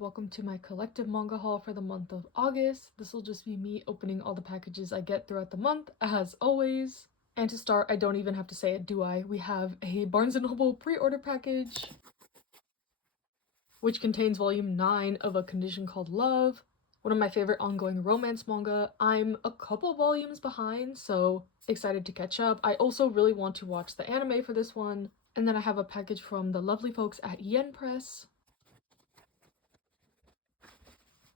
welcome to my collective manga haul for the month of August. This will just be me opening all the packages I get throughout the month, as always. And to start, I don't even have to say it, do I? We have a Barnes & Noble pre-order package, which contains volume 9 of A Condition Called Love, one of my favorite ongoing romance manga. I'm a couple volumes behind, so excited to catch up. I also really want to watch the anime for this one. And then I have a package from the lovely folks at Yen Press.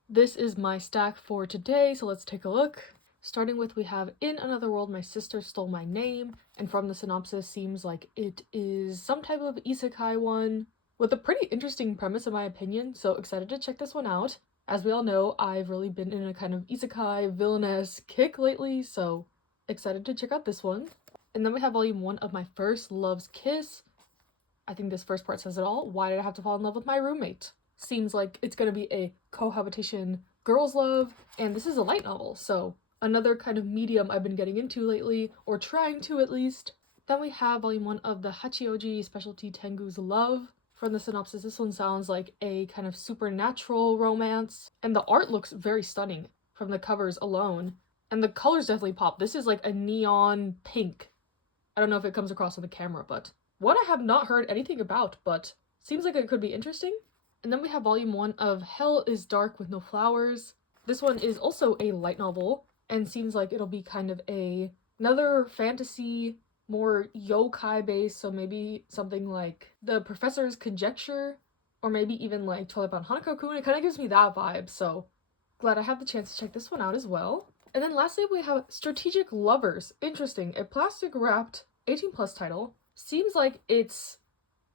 This is my stack for today, so let's take a look. Starting with, we have In Another World, My Sister Stole My Name, and from the synopsis seems like it is some type of isekai one with a pretty interesting premise in my opinion, so excited to check this one out. As we all know, I've really been in a kind of isekai villainess kick lately, so excited to check out this one. And then we have volume 1 of My First Love's Kiss. I think this first part says it all. Why did I have to fall in love with my roommate? Seems like it's gonna be a cohabitation girls' love, and this is a light novel, so another kind of medium I've been getting into lately, or trying to at least. Then we have volume 1 of the Hachioji specialty Tengu's Love. From the synopsis, this one sounds like a kind of supernatural romance, and the art looks very stunning from the covers alone, and the colors definitely pop. This is like a neon pink. I don't know if it comes across on the camera, but one I have not heard anything about, but seems like it could be interesting. And then we have volume 1 of Hell is Dark with No Flowers. This one is also a light novel and seems like it'll be kind of another fantasy, more yokai based, so maybe something like The Professor's Conjecture, or maybe even like Twilight Bound Hanako-kun. It kind of gives me that vibe, so glad I have the chance to check this one out as well. And then lastly, we have Strategic Lovers. Interesting, a plastic wrapped 18+ title. Seems like it's,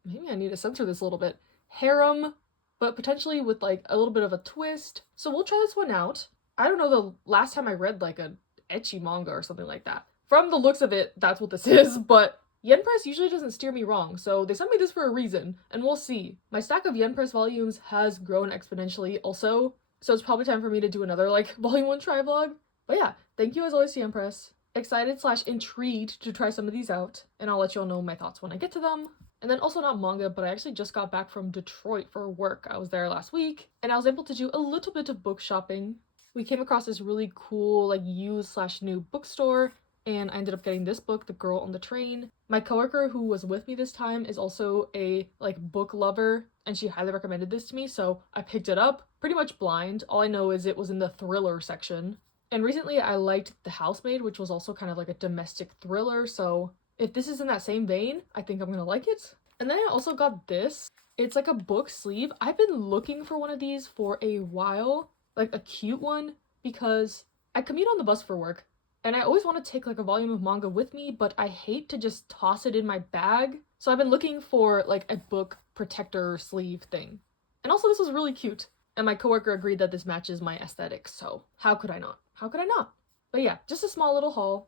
maybe I need to censor this a little bit, harem, but potentially with like a little bit of a twist. So we'll try this one out. I don't know the last time I read like a ecchi manga or something like that. From the looks of it, that's what this is, but Yen Press usually doesn't steer me wrong, so they sent me this for a reason, and we'll see. My stack of Yen Press volumes has grown exponentially also, so it's probably time for me to do another like volume 1 try vlog. But yeah, thank you as always to Yen Press. Excited / intrigued to try some of these out, and I'll let you all know my thoughts when I get to them. And then also not manga, but I actually just got back from Detroit for work. I was there last week, and I was able to do a little bit of book shopping. We came across this really cool like used / new bookstore, and I ended up getting this book, The Girl on the Train. My coworker who was with me this time is also a like book lover, and she highly recommended this to me, so I picked it up pretty much blind. All I know is it was in the thriller section. And recently I liked The Housemaid, which was also kind of like a domestic thriller, so if this is in that same vein, I think I'm gonna like it. And then I also got this. It's like a book sleeve. I've been looking for one of these for a while, like a cute one, because I commute on the bus for work, and I always want to take like a volume of manga with me, but I hate to just toss it in my bag. So I've been looking for like a book protector sleeve thing. And also this was really cute, and my coworker agreed that this matches my aesthetic, so how could I not? How could I not? But yeah, just a small little haul.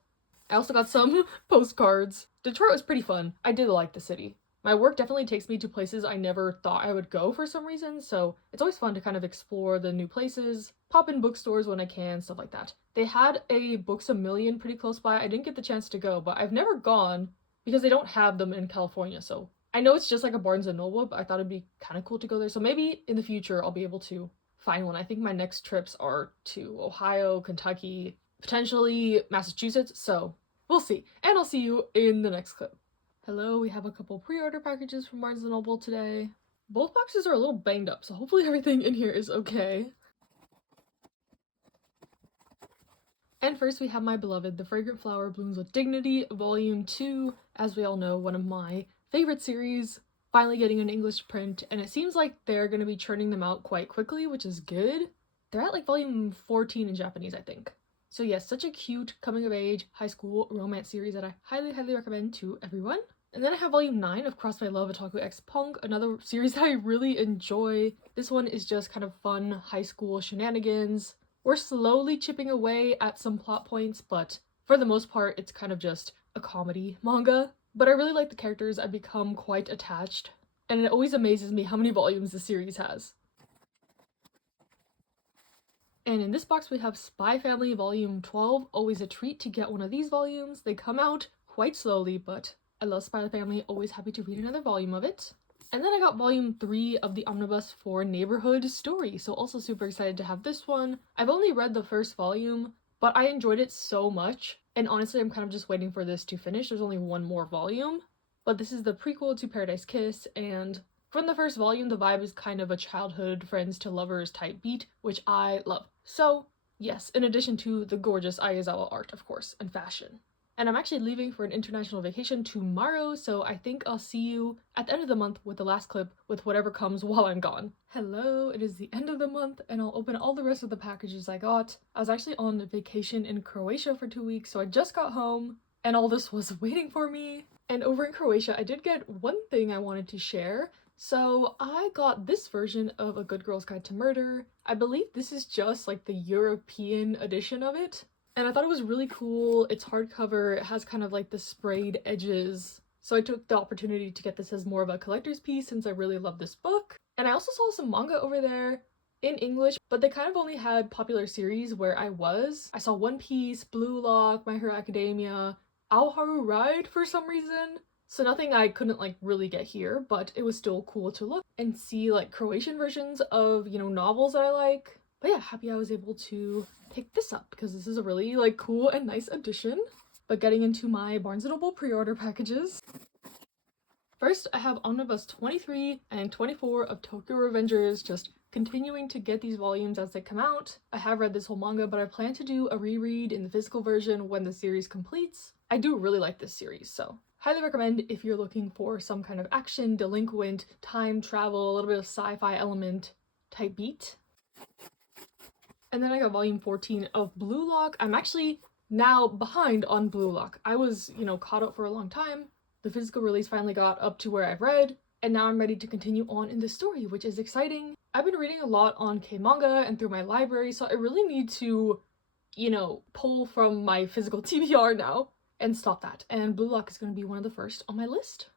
I also got some postcards. Detroit was pretty fun. I did like the city. My work definitely takes me to places I never thought I would go for some reason, so it's always fun to kind of explore the new places, pop in bookstores when I can, stuff like that. They had a Books A Million pretty close by. I didn't get the chance to go, but I've never gone because they don't have them in California, so I know it's just like a Barnes & Noble, but I thought it'd be kind of cool to go there, so maybe in the future I'll be able to find one. I think my next trips are to Ohio, Kentucky, potentially Massachusetts, so we'll see. And I'll see you in the next clip. Hello, we have a couple pre-order packages from Barnes & Noble today. Both boxes are a little banged up, so hopefully everything in here is okay. And first we have my beloved The Fragrant Flower Blooms with Dignity, Volume 2. As we all know, one of my favorite series. Finally getting an English print, and it seems like they're going to be churning them out quite quickly, which is good. They're at like volume 14 in Japanese, I think. So yes, such a cute coming-of-age high school romance series that I highly recommend to everyone. And then I have volume 9 of Cross My Love Otaku X Punk, another series that I really enjoy. This one is just kind of fun high school shenanigans. We're slowly chipping away at some plot points, but for the most part, it's kind of just a comedy manga. But I really like the characters. I've become quite attached, and it always amazes me how many volumes the series has. And in this box we have Spy Family Volume 12. Always a treat to get one of these volumes. They come out quite slowly, but I love Spy Family. Always happy to read another volume of it. And then I got volume 3 of the omnibus for Neighborhood Story, so also super excited to have this one. I've only read the first volume, but I enjoyed it so much, and honestly I'm kind of just waiting for this to finish. There's only one more volume, but this is the prequel to Paradise Kiss, and from the first volume the vibe is kind of a childhood friends to lovers type beat, which I love. So yes, in addition to the gorgeous Ayazawa art, of course, and fashion. And I'm actually leaving for an international vacation tomorrow, so I think I'll see you at the end of the month with the last clip with whatever comes while I'm gone. Hello, it is the end of the month and I'll open all the rest of the packages I got. I was actually on vacation in Croatia for 2 weeks, so I just got home and all this was waiting for me. And over in Croatia, I did get one thing I wanted to share. So I got this version of A Good Girl's Guide to Murder. I believe this is just like the European edition of it. And I thought it was really cool. It's hardcover, it has kind of like the sprayed edges. So I took the opportunity to get this as more of a collector's piece since I really love this book. And I also saw some manga over there in English, but they kind of only had popular series where I was. I saw One Piece, Blue Lock, My Hero Academia, Aoharu Ride for some reason. So nothing I couldn't like really get here, but it was still cool to look and see like Croatian versions of, you know, novels that I like. But yeah, happy I was able to pick this up because this is a really like cool and nice addition. But getting into my Barnes & Noble pre-order packages. First, I have Omnibus 23 and 24 of Tokyo Revengers, just continuing to get these volumes as they come out. I have read this whole manga, but I plan to do a reread in the physical version when the series completes. I do really like this series, so highly recommend if you're looking for some kind of action, delinquent, time travel, a little bit of sci-fi element type beat. And then I got volume 14 of Blue Lock. I'm actually now behind on Blue Lock. I was, you know, caught up for a long time. The physical release finally got up to where I've read, and now I'm ready to continue on in the story, which is exciting. I've been reading a lot on K-manga and through my library, so I really need to, you know, pull from my physical TBR now and stop that. And Blue Lock is going to be one of the first on my list.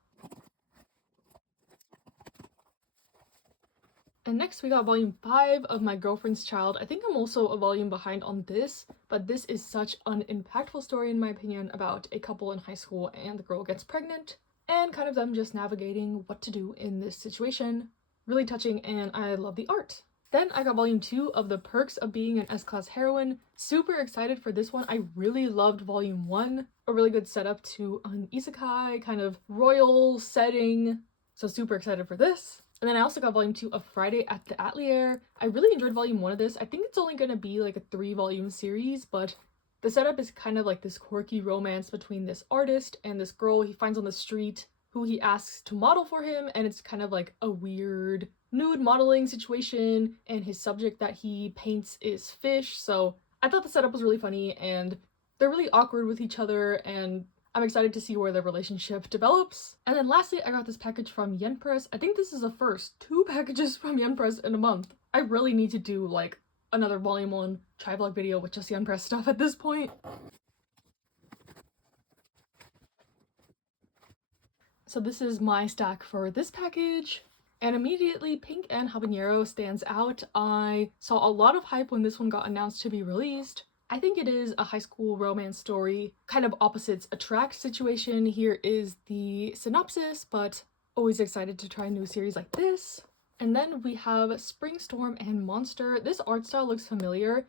And next we got volume 5 of My Girlfriend's Child. I think I'm also a volume behind on this, but this is such an impactful story in my opinion about a couple in high school and the girl gets pregnant and kind of them just navigating what to do in this situation. Really touching and I love the art. Then I got volume 2 of The Perks of Being an S-Class Heroine. Super excited for this one. I really loved volume 1. A really good setup to an isekai kind of royal setting. So super excited for this. And then I also got volume 2 of Friday at the Atelier. I really enjoyed volume 1 of this. I think it's only going to be like a 3-volume series, but the setup is kind of like this quirky romance between this artist and this girl he finds on the street who he asks to model for him, and it's kind of like a weird nude modeling situation, and his subject that he paints is fish. So I thought the setup was really funny, and they're really awkward with each other, and I'm excited to see where their relationship develops. And then lastly, I got this package from Yen Press. I think this is the first 2 packages from Yen Press in a month. I really need to do like another volume 1 try vlog video with just Yen Press stuff at this point. So this is my stack for this package. And immediately Pink and Habanero stands out. I saw a lot of hype when this one got announced to be released. I think it is a high school romance story, kind of opposites attract situation. Here is the synopsis, but always excited to try a new series like this. And then we have Spring Storm and Monster. This art style looks familiar.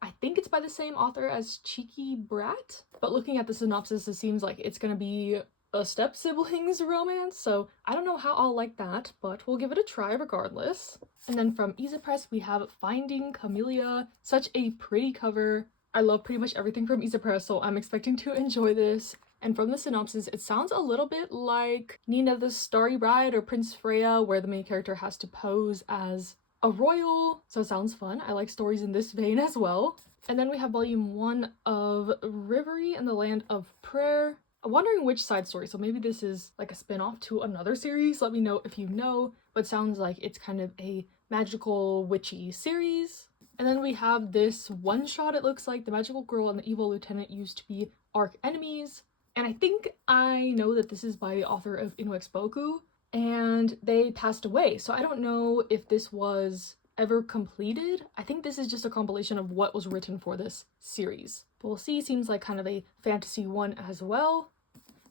I think it's by the same author as Cheeky Brat, but looking at the synopsis, it seems like it's gonna be a step-siblings romance, so I don't know how I'll like that, but we'll give it a try regardless. And then from Easy Press, we have Finding Camellia. Such a pretty cover. I love pretty much everything from Easy Press, so I'm expecting to enjoy this. And from the synopsis, it sounds a little bit like Nina the Starry Bride or Prince Freya, where the main character has to pose as a royal, so it sounds fun. I like stories in this vein as well. And then we have volume 1 of Reverie in the Land of Prayer. I'm wondering which side story, so maybe this is like a spin-off to another series. Let me know if you know, but sounds like it's kind of a magical witchy series. And then we have this one-shot, it looks like. The magical girl and the evil lieutenant used to be arch enemies. And I think I know that this is by the author of Inoue Boku, and they passed away. So I don't know if this was ever completed. I think this is just a compilation of what was written for this series. But we'll see, seems like kind of a fantasy one as well.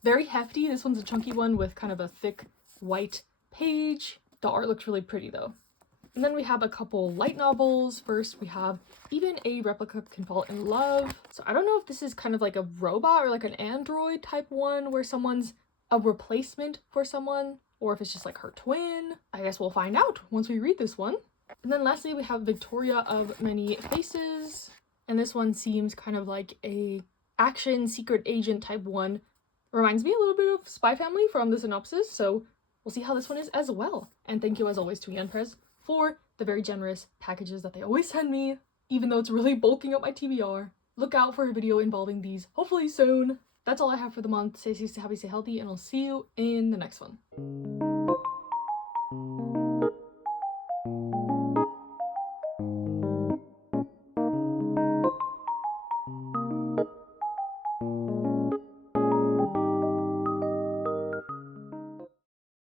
Very hefty. This one's a chunky one with kind of a thick white page. The art looks really pretty though. And then we have a couple light novels. First, we have Even a Replica Can Fall in Love. So I don't know if this is kind of like a robot or like an android type one where someone's a replacement for someone, or if it's just like her twin. I guess we'll find out once we read this one. And then lastly, we have Victoria of Many Faces. And this one seems kind of like a action secret agent type one. Reminds me a little bit of Spy Family from the synopsis, so we'll see how this one is as well. And thank you as always to Yen Press for the very generous packages that they always send me, even though it's really bulking up my TBR. Look out for a video involving these, hopefully soon. That's all I have for the month. Stay safe, stay happy, stay healthy, and I'll see you in the next one.